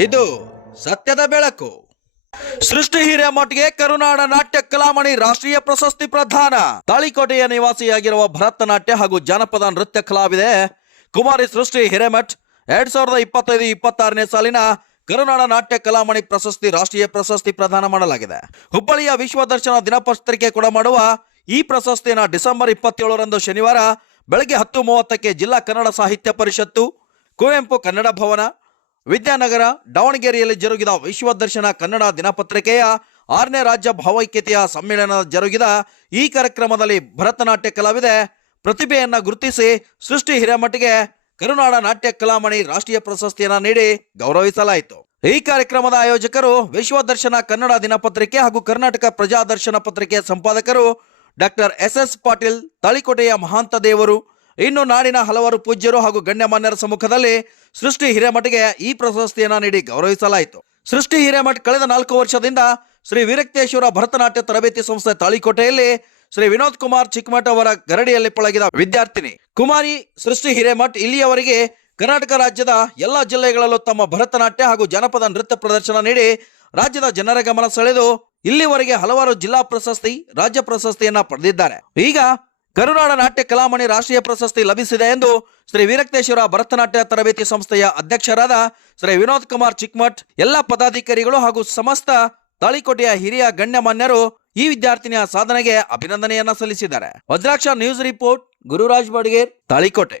ಇದು ಸತ್ಯದ ಬೆಳಕು. ಸೃಷ್ಟಿ ಹಿರೇಮಠ್ಗೆ ಕರುನಾಡ ನಾಟ್ಯ ಕಲಾಮಣಿ ರಾಷ್ಟ್ರೀಯ ಪ್ರಶಸ್ತಿ ಪ್ರದಾನ. ತಾಳಿಕೋಟೆಯ ನಿವಾಸಿಯಾಗಿರುವ ಭರತನಾಟ್ಯ ಹಾಗೂ ಜಾನಪದ ನೃತ್ಯ ಕಲಾವಿದೆ ಕುಮಾರಿ ಸೃಷ್ಟಿ ಹಿರೇಮಠ್ ಎರಡ್ ಸಾವಿರದ ಇಪ್ಪತ್ತೈದು ಇಪ್ಪತ್ತಾರನೇ ಸಾಲಿನ ಕರುನಾಡ ನಾಟ್ಯ ಕಲಾಮಣಿ ಪ್ರಶಸ್ತಿ ರಾಷ್ಟ್ರೀಯ ಪ್ರಶಸ್ತಿ ಪ್ರದಾನ ಮಾಡಲಾಗಿದೆ. ಹುಬ್ಬಳ್ಳಿಯ ವಿಶ್ವ ದರ್ಶನ ದಿನಪತ್ರಿಕೆ ಕೂಡ ಮಾಡುವ ಈ ಪ್ರಶಸ್ತಿಯನ್ನು ಡಿಸೆಂಬರ್ ಇಪ್ಪತ್ತೇಳರಂದು ಶನಿವಾರ ಬೆಳಗ್ಗೆ ಹತ್ತು ಮೂವತ್ತಕ್ಕೆ ಜಿಲ್ಲಾ ಕನ್ನಡ ಸಾಹಿತ್ಯ ಪರಿಷತ್ತು, ಕುವೆಂಪು ಕನ್ನಡ ಭವನ ವಿದ್ಯಾನಗರ, ದಾವಣಗೆರೆಯಲ್ಲಿ ಜರುಗಿದ ವಿಶ್ವ ದರ್ಶನ ಕನ್ನಡ ದಿನಪತ್ರಿಕೆಯ ಆರನೇ ರಾಜ್ಯ ಭಾವೈಕ್ಯತೆಯ ಸಮ್ಮೇಳನ ಜರುಗಿದ ಈ ಕಾರ್ಯಕ್ರಮದಲ್ಲಿ ಭರತನಾಟ್ಯ ಕಲಾವಿದೆ ಪ್ರತಿಭೆಯನ್ನ ಗುರುತಿಸಿ ಸೃಷ್ಟಿ ಹಿರೇಮಠಿಗೆ ಕರುನಾಡ ನಾಟ್ಯ ಕಲಾಮಣಿ ರಾಷ್ಟ್ರೀಯ ಪ್ರಶಸ್ತಿಯನ್ನ ನೀಡಿ ಗೌರವಿಸಲಾಯಿತು. ಈ ಕಾರ್ಯಕ್ರಮದ ಆಯೋಜಕರು ವಿಶ್ವ ದರ್ಶನ ಕನ್ನಡ ದಿನಪತ್ರಿಕೆ ಹಾಗೂ ಕರ್ನಾಟಕ ಪ್ರಜಾ ದರ್ಶನ ಪತ್ರಿಕೆಯ ಸಂಪಾದಕರು ಡಾಕ್ಟರ್ ಎಸ್ ಎಸ್ ಪಾಟೀಲ್, ತಾಳಿಕೋಟೆಯ ಮಹಾಂತ ದೇವರು ಇನ್ನು ನಾಡಿನ ಹಲವಾರು ಪೂಜ್ಯರು ಹಾಗೂ ಗಣ್ಯಮಾನ್ಯರ ಸಮ್ಮುಖದಲ್ಲಿ ಸೃಷ್ಟಿ ಹಿರೇಮಠಗೆ ಈ ಪ್ರಶಸ್ತಿಯನ್ನು ನೀಡಿ ಗೌರವಿಸಲಾಯಿತು. ಸೃಷ್ಟಿ ಹಿರೇಮಠ್ ಕಳೆದ ನಾಲ್ಕು ವರ್ಷದಿಂದ ಶ್ರೀ ವೀರಕ್ತೇಶ್ವರ ಭರತನಾಟ್ಯ ತರಬೇತಿ ಸಂಸ್ಥೆ ತಾಳಿಕೋಟೆಯಲ್ಲಿ ಶ್ರೀ ವಿನೋದ್ ಕುಮಾರ್ ಚಿಕ್ಕಮಠ ಅವರ ಗರಡಿಯಲ್ಲಿ ಪಳಗಿದ ವಿದ್ಯಾರ್ಥಿನಿ. ಕುಮಾರಿ ಸೃಷ್ಟಿ ಹಿರೇಮಠ್ ಇಲ್ಲಿಯವರೆಗೆ ಕರ್ನಾಟಕ ರಾಜ್ಯದ ಎಲ್ಲ ಜಿಲ್ಲೆಗಳಲ್ಲೂ ತಮ್ಮ ಭರತನಾಟ್ಯ ಹಾಗೂ ಜನಪದ ನೃತ್ಯ ಪ್ರದರ್ಶನ ನೀಡಿ ರಾಜ್ಯದ ಜನರ ಗಮನ ಸೆಳೆದು ಇಲ್ಲಿವರೆಗೆ ಹಲವಾರು ಜಿಲ್ಲಾ ಪ್ರಶಸ್ತಿ, ರಾಜ್ಯ ಪ್ರಶಸ್ತಿಯನ್ನ ಪಡೆದಿದ್ದಾರೆ. ಈಗ ಕರುನಾಡ ನಾಟ್ಯ ಕಲಾಮಣಿ ರಾಷ್ಟ್ರೀಯ ಪ್ರಶಸ್ತಿ ಲಭಿಸಿದೆ ಎಂದು ಶ್ರೀ ವೀರಕ್ತೇಶ್ವರ ಭರತನಾಟ್ಯ ತರಬೇತಿ ಸಂಸ್ಥೆಯ ಅಧ್ಯಕ್ಷರಾದ ಶ್ರೀ ವಿನೋದ್ ಕುಮಾರ್ ಚಿಕ್ಮಠ್, ಎಲ್ಲ ಪದಾಧಿಕಾರಿಗಳು ಹಾಗೂ ಸಮಸ್ತ ತಾಳಿಕೋಟೆಯ ಹಿರಿಯ ಗಣ್ಯಮಾನ್ಯರು ಈ ವಿದ್ಯಾರ್ಥಿನಿಯ ಸಾಧನೆಗೆ ಅಭಿನಂದನೆಯನ್ನ ಸಲ್ಲಿಸಿದ್ದಾರೆ. Vajraksha news report, Gururaj Badger, Talikote.